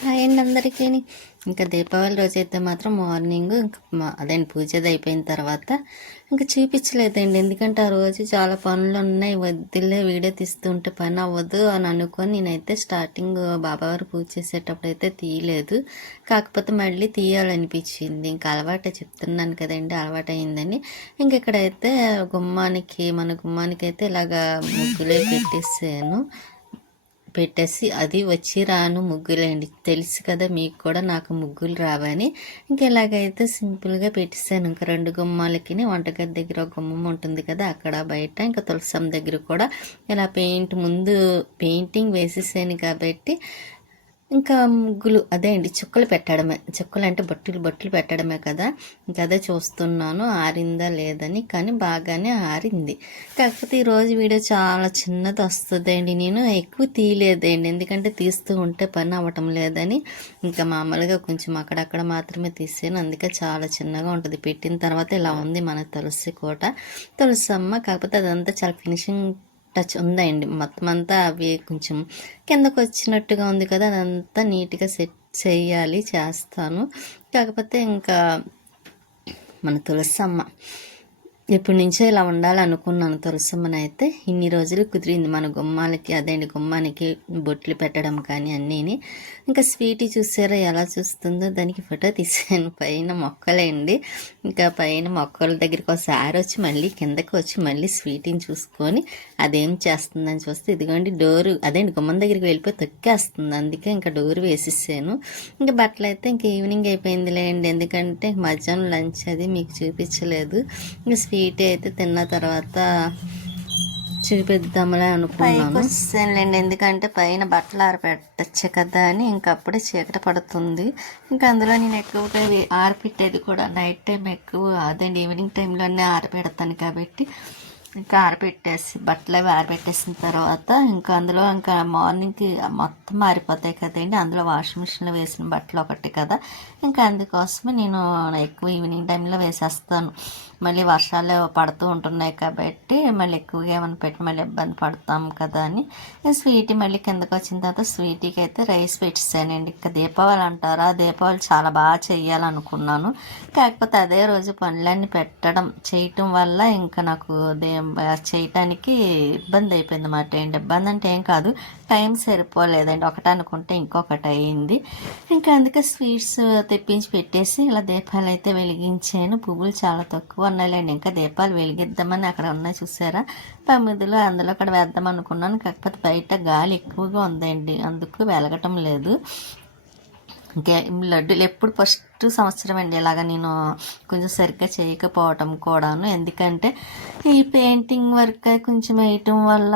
Hi అండి అందరికీ? ఇంకా దీపావళి రోజు అయితే మాత్రం మార్నింగ్ ఇంకా అదే అదేంటి పూజ అది అయిపోయిన తర్వాత ఇంకా చూపించలేదండి. ఎందుకంటే ఆ రోజు చాలా పనులు ఉన్నాయి. వద్దులే వీడియో తీస్తుంటే పని అవ్వదు అని అనుకొని నేనైతే స్టార్టింగ్ బాబావారు పూజ చేసేటప్పుడు అయితే తీయలేదు. కాకపోతే మళ్ళీ తీయాలనిపించింది. ఇంకా అలవాటే చెప్తున్నాను కదండి అలవాటు అయిందని ఇంక ఇక్కడైతే గుమ్మానికి మన గుమ్మానికి అయితే ఇలాగా ముగ్గులే పెట్టేసాను. పెట్టేసి అది వచ్చి రాను ముగ్గులేండి. తెలుసు కదా మీకు కూడా నాకు ముగ్గులు రావని. ఇంకెలాగైతే సింపుల్గా పెట్టేశాను. ఇంకా రెండు గుమ్మాలకి వంటగది దగ్గర ఒక గుమ్మం ఉంటుంది కదా అక్కడ బయట. ఇంకా తులసం దగ్గర కూడా. ఇలా పెయింట్ ముందు పెయింటింగ్ వేసేసాను కాబట్టి ఇంకా ముగ్గులు అదే అండి చుక్కలు పెట్టడమే. చుక్కలు అంటే బొట్టులు బొట్టులు పెట్టడమే కదా. ఇంకా అదే చూస్తున్నాను ఆరిందా లేదని కానీ బాగానే ఆరింది. కాకపోతే ఈరోజు వీడియో చాలా చిన్నది వస్తుందండి. నేను ఎక్కువ తీయలేదండి. ఎందుకంటే తీస్తూ ఉంటే పని అవ్వటం లేదని. ఇంకా మామూలుగా కొంచెం అక్కడక్కడ మాత్రమే తీసాను. అందుకే చాలా చిన్నగా ఉంటుంది. పెట్టిన తర్వాత ఇలా ఉంది మన తులసి కోట. తులసి అమ్మ కాకపోతే అదంతా చాలా ఫినిషింగ్ టచ్ ఉందండి. మొత్తం అంతా అవి కొంచెం కిందకు వచ్చినట్టుగా ఉంది కదా అదంతా నీట్గా సెట్ చేయాలి చేస్తాను. కాకపోతే ఇంకా మన తులసమ్మ ఇప్పటి నుంచో ఇలా ఉండాలనుకున్నాను తులసమ్మని అయితే ఇన్ని రోజులు కుదిరింది మన గుమ్మాలకి అదేంటి గుమ్మానికి బొట్లు పెట్టడం కానీ అన్నీని. ఇంకా స్వీటీ చూసారా ఎలా చూస్తుందో దానికి ఫోటో తీసాను పైన మొక్కలేండి. ఇంకా పైన మొక్కల దగ్గరికి ఒకసారి వచ్చి మళ్ళీ కిందకి వచ్చి మళ్ళీ స్వీటీని చూసుకొని అదేం చేస్తుందని చూస్తే ఇదిగోండి డోరు అదేంటి గుమ్మం దగ్గరికి వెళ్ళిపోయి తొక్కేస్తుంది. అందుకే ఇంకా డోరు వేసేసాను. ఇంకా బట్టలు అయితే ఇంకా ఈవినింగ్ అయిపోయిందిలేండి. ఎందుకంటే మధ్యాహ్నం లంచ్ అది మీకు చూపించలేదు. ఇంకా స్వీట్ అయితే తిన్న తర్వాత చూపిద్దాంలే అనుకున్నాను. వస్తానులేండి ఎందుకంటే పైన బట్టలు ఆరపెట్టచ్చు కదా అని ఇంకా అప్పుడే చీకట పడుతుంది. ఇంకా అందులో నేను ఎక్కువగా ఇవి ఆరపెట్టేది కూడా నైట్ టైం ఎక్కువ అదే ఈవినింగ్ టైంలోనే ఆరపెడతాను కాబట్టి ఇంకా ఆరబెట్టేసి బట్టలు అవి ఆరబెట్టేసిన తర్వాత ఇంకా అందులో ఇంకా మార్నింగ్కి మొత్తం ఆరిపోతాయి కదండి. అందులో వాషింగ్ మిషన్లో వేసిన బట్టలు ఒకటి కదా. ఇంకా అందుకోసమే నేను ఎక్కువ ఈవినింగ్ టైంలో వేసేస్తాను. మళ్ళీ వర్షాలు పడుతూ ఉంటున్నాయి కాబట్టి మళ్ళీ ఎక్కువగా ఏమైనా పెట్టి మళ్ళీ ఇబ్బంది పడతాం కదా అని. స్వీటీ మళ్ళీ కిందకు వచ్చిన తర్వాత స్వీటీకి అయితే రైస్ పెట్టేసానండి. ఇంకా దీపావళి అంటారా? దీపావళి చాలా బాగా చేయాలనుకున్నాను కాకపోతే అదే రోజు పనులన్నీ పెట్టడం చేయటం వల్ల ఇంకా నాకు దే చేయటానికి ఇబ్బంది అయిపోయింది అన్నమాట ఏంటి? ఇబ్బంది అంటే ఏం కాదు. టైం సరిపోలేదండి. ఒకటి అనుకుంటే ఇంకొకటి అయింది. ఇంకా అందుకే స్వీట్స్ తెప్పించి పెట్టేసి ఇలా దీపాలు అయితే వెలిగించాను. పువ్వులు చాలా తక్కువ ఉన్నాయిలేండి. ఇంకా దీపాలు వెలిగిద్దామని అక్కడ ఉన్నాయి చూసారా? తొమ్మిదిలో అందులో అక్కడ వేద్దాం అనుకున్నాను. కాకపోతే బయట గాలి ఎక్కువగా ఉందండి. అందుకు వెలగటం లేదు. ఇంకే లడ్డూలు ఎప్పుడు ఫస్ట్ సంవత్సరం అండి. ఇలాగ నేను కొంచెం సరిగ్గా చేయకపోవటం కూడాను. ఎందుకంటే ఈ పెయింటింగ్ వర్క్ కొంచెం వేయటం వల్ల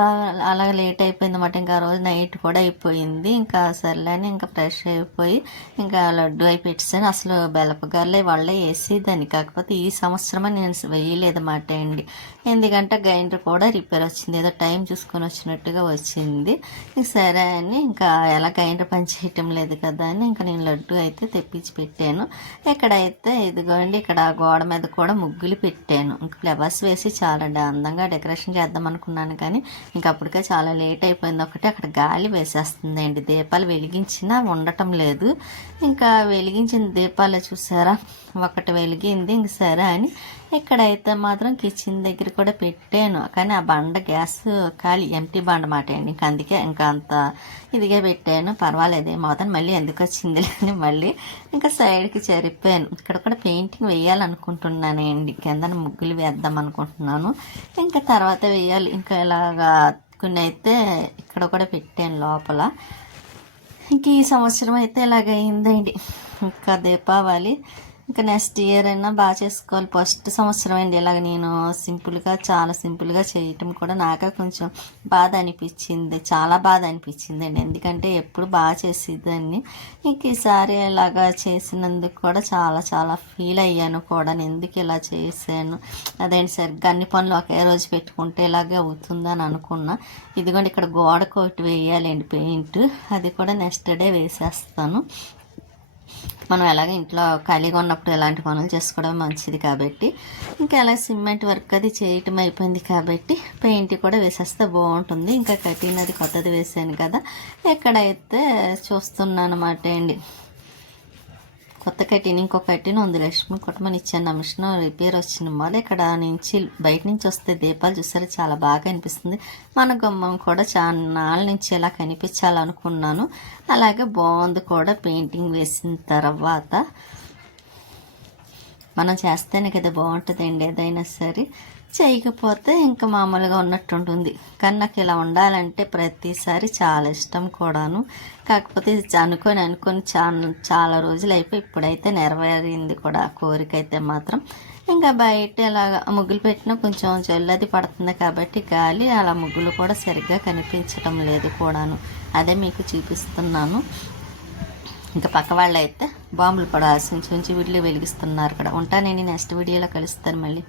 అలా లేట్ అయిపోయింది అనమాట ఇంకా ఆ రోజు నైట్ కూడా అయిపోయింది. ఇంకా సర్లే అని ఇంకా ఫ్రెష్ అయిపోయి ఇంకా లడ్డు అయి పెట్టాను అసలు బెలపగారులే వాళ్ళే వేసేదాన్ని. కాకపోతే ఈ సంవత్సరమే నేను వేయలేదన్నమాట అండి. ఎందుకంటే గ్రైండర్ కూడా రిపేర్ వచ్చింది. ఏదో టైం చూసుకొని వచ్చినట్టుగా వచ్చింది. సరే అని ఇంకా ఎలా గ్రైండర్ పని చేయటం లేదు కదా అని ఇంకా నేను లడ్డు అయితే తెప్పించి పెట్టాను. ఇక్కడైతే ఇదిగోండి ఇక్కడ గోడ మీద కూడా ముగ్గులు పెట్టాను. ఇంకా ఫ్లవర్స్ వేసి చాలా డ- అందంగా డెకరేషన్ చేద్దాం అనుకున్నాను కానీ ఇంక అప్పటికే చాలా లేట్ అయిపోయింది. ఒకటి అక్కడ గాలి వేసేస్తుందండి. దీపాలు వెలిగించినా ఉండటం లేదు. ఇంకా వెలిగించిన దీపాలు చూసారా? ఒకటి వెలిగింది. ఇంక సరే అని ఇక్కడైతే మాత్రం కిచెన్ దగ్గర కూడా పెట్టాను. కానీ ఆ బండ గ్యాస్ ఖాళీ ఎంటీ బండ మాట అండి. ఇంకా అందుకే ఇంకా అంత ఇదిగా పెట్టాను. పర్వాలేదు ఏమవుతాను మళ్ళీ ఎందుకు వచ్చింది అని మళ్ళీ ఇంకా సైడ్కి చెరిపాను. ఇక్కడ కూడా పెయింటింగ్ వేయాలనుకుంటున్నానండి కింద ముగ్గులు వేద్దాం అనుకుంటున్నాను. ఇంకా తర్వాత వేయాలి. ఇంకా ఇలాగా కొన్ని అయితే ఇక్కడ కూడా పెట్టాను లోపల. ఇంక ఈ సంవత్సరం అయితే ఇలాగైందండి ఇంకా దీపావళి. ఇంకా నెక్స్ట్ ఇయర్ అయినా బాగా చేసుకోవాలి. ఫస్ట్ సంవత్సరం అండి ఇలాగ నేను సింపుల్గా చాలా సింపుల్గా చేయటం కూడా నాకే కొంచెం బాధ అనిపించింది. చాలా బాధ అనిపించింది అండి. ఎందుకంటే ఎప్పుడు బాగా చేసేదాన్ని. ఇంక ఈసారి ఇలాగా చేసినందుకు కూడా చాలా చాలా ఫీల్ అయ్యాను కూడా. నేను ఎందుకు ఇలా చేశాను? అదేంటి సరిగ్గా అన్ని పనులు ఒకే రోజు పెట్టుకుంటే ఇలాగే అవుతుందని అనుకున్నా. ఇదిగోండి ఇక్కడ గోడకు ఒకటి వేయాలండి పెయింట్. అది కూడా నెక్స్ట్ డే వేసేస్తాను. మనం ఎలాగ ఇంట్లో ఖాళీగా ఉన్నప్పుడు ఇలాంటి పనులు చేసుకోవడం మంచిది కాబట్టి ఇంకా అలా సిమెంట్ వర్క్ అది చేయటం అయిపోయింది కాబట్టి పెయింట్ కూడా వేసేస్తే బాగుంటుంది. ఇంకా కటిన్ అది కొత్తది వేసాను కదా ఎక్కడైతే చూస్తున్నాను అనమాట అండి. కొత్త కట్టిన ఇంకో కట్టిన ఉంది లక్ష్మి కుటుంబం ఇచ్చాను. నా మిషన్ రిపేర్ వచ్చిన మళ్ళీ ఇక్కడ నుంచి బయట నుంచి వస్తే దీపాలు చూసారు చాలా బాగా అనిపిస్తుంది. మన గుమ్మం కూడా చాలా నాళ్ళ నుంచి ఇలా కనిపించాలనుకున్నాను. అలాగే బాగుంది కూడా పెయింటింగ్ వేసిన తర్వాత. మనం చేస్తేనే కదా బాగుంటుందండి ఏదైనా సరే. చేయకపోతే ఇంకా మామూలుగా ఉన్నట్టు ఉంటుంది కానీ నాకు ఇలా ఉండాలంటే ప్రతిసారి చాలా ఇష్టం కూడాను. కాకపోతే ఇది అనుకొని అనుకొని చాలా చాలా రోజులు అయిపోయి ఇప్పుడైతే నెరవేరింది కూడా కోరిక అయితే మాత్రం. ఇంకా బయట ఇలాగా ముగ్గులు పెట్టినా కొంచెం చెల్లది పడుతుంది కాబట్టి గాలి అలా ముగ్గులు కూడా సరిగ్గా కనిపించడం లేదు కూడాను. అదే మీకు చూపిస్తున్నాను. ఇంకా పక్క వాళ్ళు అయితే బాంబులు కూడా ఆశించి నుంచి వీడియో వెలిగిస్తున్నారు ఇక్కడ ఉంటా నేను నెక్స్ట్ వీడియోలో కలుస్తాను మళ్ళీ.